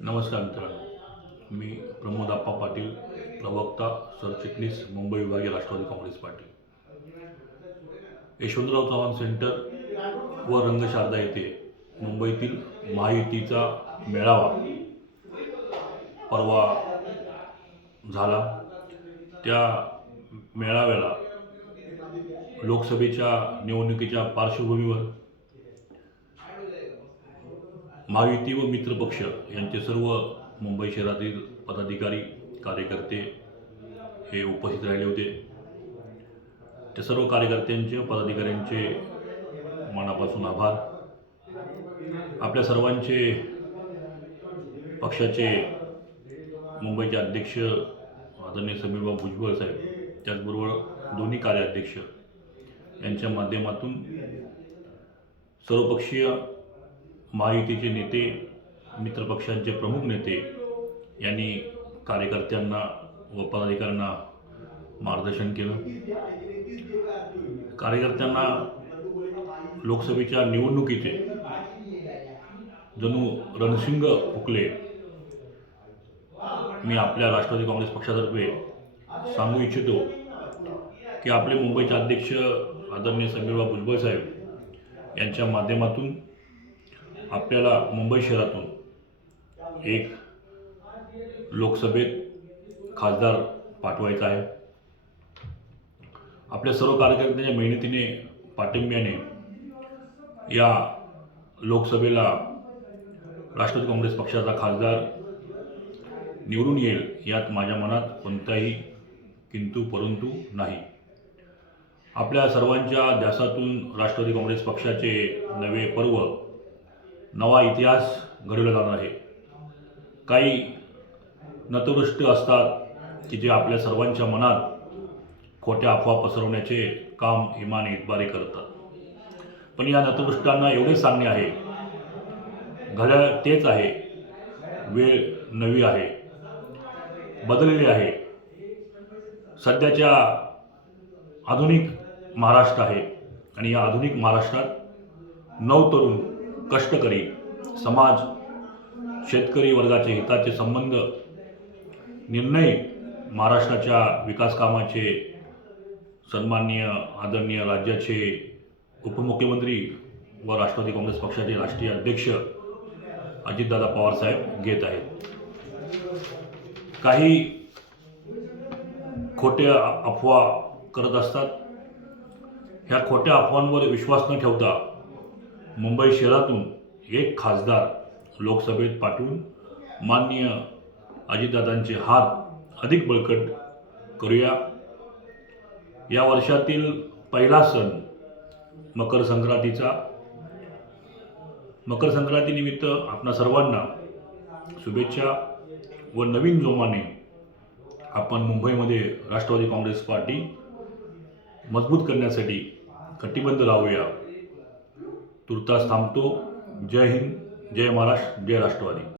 नमस्कार मित्रांनो, मी प्रमोद आप्पा पाटील, प्रवक्ता सरचिटणीस मुंबई विभागीय राष्ट्रवादी काँग्रेस पार्टी, यशवंतराव चव्हाण सेंटर व रंगशारदा येथे मुंबईतील महायुतीचा मेळावा परवा झाला। त्या मेळाव्याला लोकसभेच्या निवडणुकीच्या पार्श्वभूमीवर महायुती व मित्रपक्ष यांचे सर्व मुंबई शहरातील पदाधिकारी कार्यकर्ते हे उपस्थित राहिले होते। त्या सर्व कार्यकर्त्यांचे पदाधिकाऱ्यांचे मनापासून आभार। आपल्या सर्वांचे पक्षाचे मुंबईचे अध्यक्ष आदरणीय समीरभाऊ भुजबळ साहेब, त्याचबरोबर दोन्ही कार्याध्यक्ष यांच्या माध्यमातून सर्वपक्षीय महायुतीचे नेते, मित्रपक्षांचे प्रमुख नेते यांनी कार्यकर्त्यांना व पदाधिकाऱ्यांना मार्गदर्शन केलं। कार्यकर्त्यांना लोकसभेच्या निवडणुकीचे जणू रणशिंग फुंकले। मी आपल्या राष्ट्रवादी काँग्रेस पक्षातर्फे सांगू इच्छितो की आपले मुंबईचे अध्यक्ष आदरणीय समीरभाऊ भुजबळ साहेब यांच्या माध्यमातून आपल्याला मुंबई शहरातून एक लोकसभेत खासदार पाठवायचा आहे। आपल्या सर्व कार्यकर्त्यांच्या मेहनतीने, पाठिंब्याने या लोकसभेला राष्ट्रवादी काँग्रेस पक्षाचा खासदार निवडून येईल यात माझ्या मनात कोणताही किंतु परंतु नाही। आपल्या सर्वांच्या ध्यासातून राष्ट्रवादी काँग्रेस पक्षाचे नवे पर्व, नवा इतिहास घडवला जाणार आहे। काही नतदृष्ट असतात की जे आपल्या सर्वांच्या मनात खोट्या अफवा पसरवण्याचे काम इमाने इतबारे करतात, पण या नतदृष्टांना एवढे सांगणे आहे, घड्याळ तेच आहे, वेळ नवी आहे, बदललेली आहे। सध्याच्या आधुनिक महाराष्ट्र आहे आणि या आधुनिक महाराष्ट्रात नवतरुण, कष्टकरी समाज, शेतकरी वर्गाचे हिताचे संबंध, निर्णय, महाराष्ट्राच्या विकास कामाचे सन्माननीय आदरणीय राज्याचे उपमुख्यमंत्री व राष्ट्रवादी काँग्रेस पक्षाचे राष्ट्रीय अध्यक्ष अजितदादा पवार साहेब घेत आहेत। काही खोट्या अफवा करत असतात। ह्या खोट्या अफवांवर विश्वास न ठेवता मुंबई शहरातून एक खासदार लोकसभेत पाठवून माननीय अजितदादांचे हात अधिक बळकट करूया। या वर्षातील पहिला सण मकर संक्रांतीचा, मकर संक्रांतीनिमित्त आपणा सर्वांना शुभेच्छा व नवीन जोमाने आपण मुंबईमध्ये राष्ट्रवादी काँग्रेस पार्टी मजबूत करण्यासाठी कटिबद्ध राहूया। तुर्तास थांबतो। जय हिंद, जय महाराष्ट्र, जय राष्ट्रवादी।